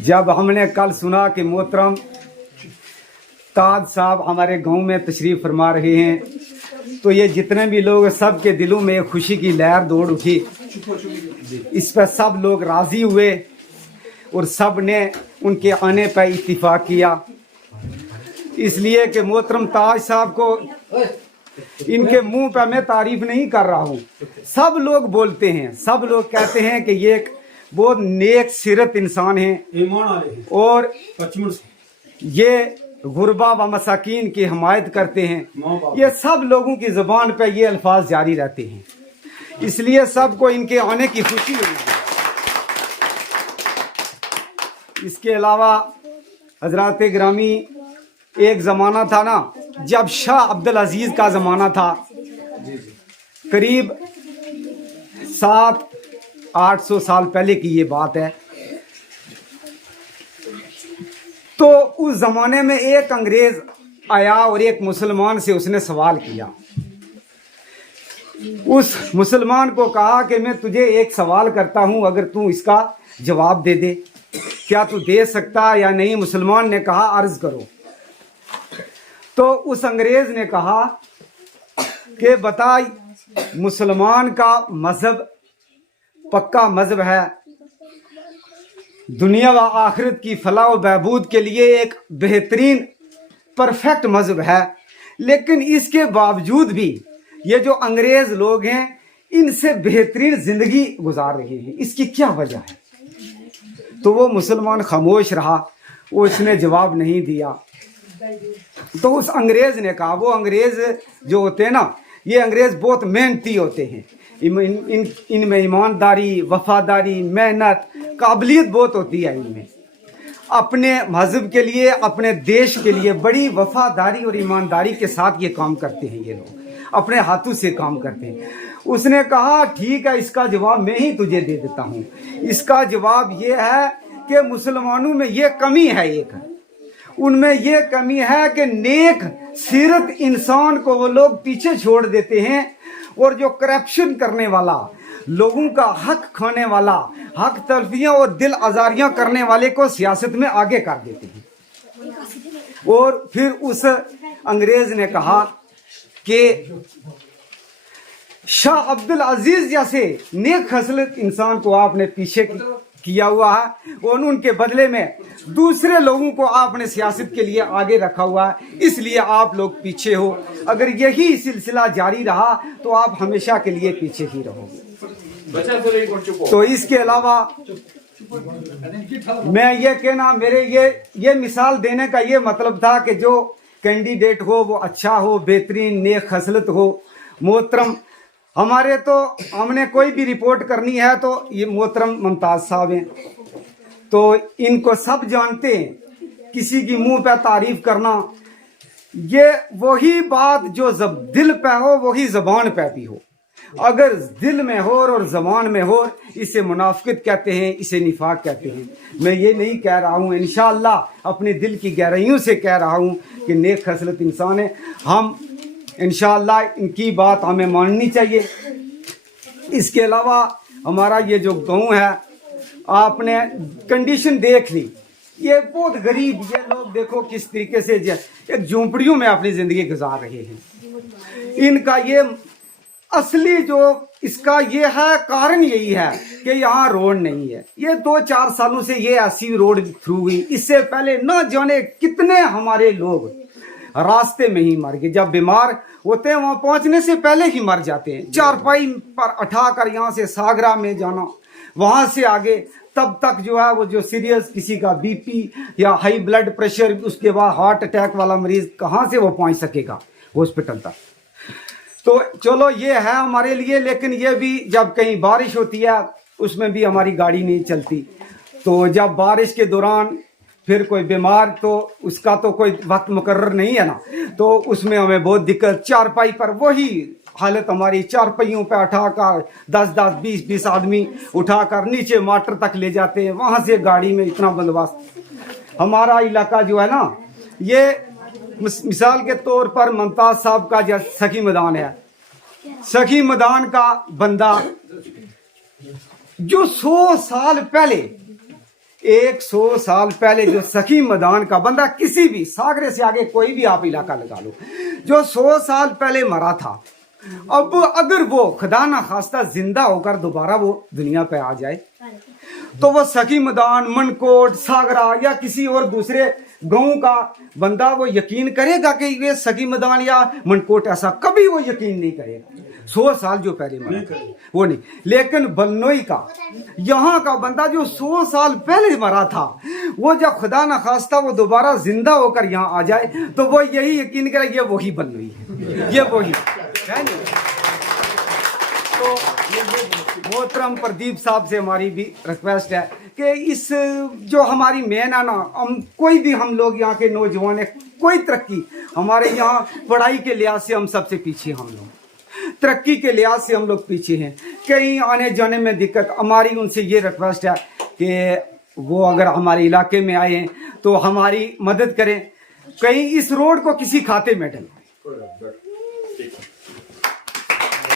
जब हमने कल सुना कि मोहतरम ताज साहब हमारे गांव में तशरीफ़ फरमा रहे हैं तो ये जितने भी लोग सब के दिलों में खुशी की लहर दौड़ उठी। इस पर सब लोग राज़ी हुए और सब ने उनके आने पर इत्तिफाक किया, इसलिए कि मोहतरम ताज साहब को इनके मुंह पर मैं तारीफ नहीं कर रहा हूँ, सब लोग बोलते हैं, सब लोग कहते हैं कि ये एक बहुत नेक सीरत इंसान हैं और ये गुरबा व मसाकीन की हमायत करते हैं। ये सब लोगों की ज़ुबान पर ये अल्फाज जारी रहते हैं, इसलिए सबको इनके आने की खुशी हुई है। इसके अलावा हजरात ग्रामी, एक ज़माना था ना जब शाह अब्दुल अजीज़ का ज़माना था, करीब 700-800 साल पहले की ये बात है। तो उस ज़माने में एक अंग्रेज़ आया और एक मुसलमान से उसने सवाल किया। उस मुसलमान को कहा कि मैं तुझे एक सवाल करता हूँ, अगर तू इसका जवाब दे दे, क्या तू दे सकता या नहीं? मुसलमान ने कहा अर्ज़ करो। तो उस अंग्रेज़ ने कहा कि बता, मुसलमान का मज़हब पक्का मज़हब है, दुनिया व आखिरत की फलाह व बहबूद के लिए एक बेहतरीन परफेक्ट मज़हब है, लेकिन इसके बावजूद भी ये जो अंग्रेज़ लोग हैं इनसे बेहतरीन ज़िंदगी गुजार रहे हैं, इसकी क्या वजह है? तो वो मुसलमान खामोश रहा, वो इसने जवाब नहीं दिया। तो उस अंग्रेज़ ने कहा, वो अंग्रेज़ जो होते हैं ना, ये अंग्रेज़ बहुत मेहनती होते हैं, इनमें ईमानदारी, वफादारी, मेहनत, काबिलियत बहुत होती है इनमें। अपने मज़हब के लिए, अपने देश के लिए बड़ी वफादारी और ईमानदारी के साथ ये काम करते हैं, ये लोग अपने हाथों से काम करते हैं। उसने कहा ठीक है, इसका जवाब मैं ही तुझे दे देता हूँ। इसका जवाब ये है कि मुसलमानों में ये कमी है, एक है उनमें ये कमी है कि नेक सीरत इंसान को वो लोग पीछे छोड़ देते हैं, और जो करप्शन करने वाला, लोगों का हक खाने वाला, हक तलफियाँ और दिल आज़ारियाँ करने वाले को सियासत में आगे कर देते हैं। और फिर उस अंग्रेज़ ने कहा कि शाह अब्दुल अजीज़ जैसे नेक खसलत इंसान को आपने पीछे किया हुआ है और उनके बदले में दूसरे लोगों को आपने सियासत के लिए आगे रखा हुआ है, इसलिए आप लोग पीछे हो। अगर यही सिलसिला जारी रहा तो आप हमेशा के लिए पीछे ही रहोगे। तो इसके अलावा मैं ये कहना, मेरे ये मिसाल देने का ये मतलब था कि जो कैंडिडेट हो वो अच्छा हो, बेहतरीन नेक खसलत हो। मोहतरम हमारे तो हमने कोई भी रिपोर्ट करनी है तो ये मोहतरम मुमताज़ साहब हैं, तो इनको सब जानते हैं। किसी की मुंह पे तारीफ करना, ये वही बात जो जब दिल पे हो वही ज़बान पे भी हो। अगर दिल में हो और ज़बान में हो, इसे मुनाफिकत कहते हैं, इसे निफाक कहते हैं। मैं ये नहीं कह रहा हूँ, इंशाअल्लाह अपने दिल की गहराइयों से कह रहा हूँ कि नेक खसलत इंसान है। हम इंशाअल्लाह इनकी बात हमें माननी चाहिए। इसके अलावा हमारा ये जो गांव है, आपने कंडीशन देख ली, ये बहुत गरीब, ये लोग देखो किस तरीके से एक झोंपड़ियों में अपनी ज़िंदगी गुजार रहे हैं। इनका ये असली जो इसका ये है कारण यही है कि यहाँ रोड नहीं है। ये 2-4 सालों से ये ऐसी रोड थ्रू हुई, इससे पहले न जाने कितने हमारे लोग रास्ते में ही मर गए। जब बीमार होते हैं वहां पहुंचने से पहले ही मर जाते हैं। चारपाई पर उठाकर यहाँ से सागरा में जाना, वहां से आगे तब तक जो है वो जो सीरियस किसी का बीपी या हाई ब्लड प्रेशर, उसके बाद हार्ट अटैक वाला मरीज कहाँ से वो पहुंच सकेगा हॉस्पिटल तक। तो चलो ये है हमारे लिए, लेकिन ये भी जब कहीं बारिश होती है उसमें भी हमारी गाड़ी नहीं चलती। तो जब बारिश के दौरान फिर कोई बीमार, तो उसका तो कोई वक्त मुकर्रर नहीं है ना, तो उसमें हमें बहुत दिक्कत। चारपाई पर वही हालत हमारी, चारपाइयों पे उठाकर 10-10, 20-20 आदमी उठाकर नीचे माटर तक ले जाते हैं, वहाँ से गाड़ी में इतना बंदोबस्त। हमारा इलाका जो है ना, ये मिसाल के तौर पर मुमताज़ साहब का जो सखी मैदान है, सखी मैदान का बंदा जो 100 साल पहले 100 साल पहले जो सखी मैदान का बंदा, किसी भी सागरे से आगे कोई भी आप इलाका लगा लो, जो 100 साल पहले मरा था, अब अगर वो खुदा ना खास्ता जिंदा होकर दोबारा वो दुनिया पे आ जाए, तो वो सखी मैदान, मनकोट, सागरा या किसी और दूसरे गांव का बंदा वो यकीन करेगा कि ये सखी मैदान या मनकोट ऐसा? कभी वो यकीन नहीं करेगा। 100 साल जो पहले मरा वो नहीं। लेकिन बलनोई का, यहाँ का बंदा जो 100 साल पहले मरा था, वो जब खुदा न खास्ता वो दोबारा जिंदा होकर यहाँ आ जाए, तो वो यही यकीन करे ये वही बलनोई है, ये वही है नहीं। तो मोहतरम प्रदीप साहब से हमारी भी रिक्वेस्ट है कि इस जो हमारी मेन है ना, हम कोई भी, हम लोग यहाँ के नौजवान है, कोई तरक्की हमारे यहाँ पढ़ाई के लिहाज से हम सबसे पीछे, हम लोग तरक्की के लिहाज से हम लोग पीछे हैं, कहीं आने जाने में दिक्कत। हमारी उनसे ये रिक्वेस्ट है कि वो अगर हमारे इलाके में आए हैं तो हमारी मदद करें, कहीं इस रोड को किसी खाते में डलवाएं।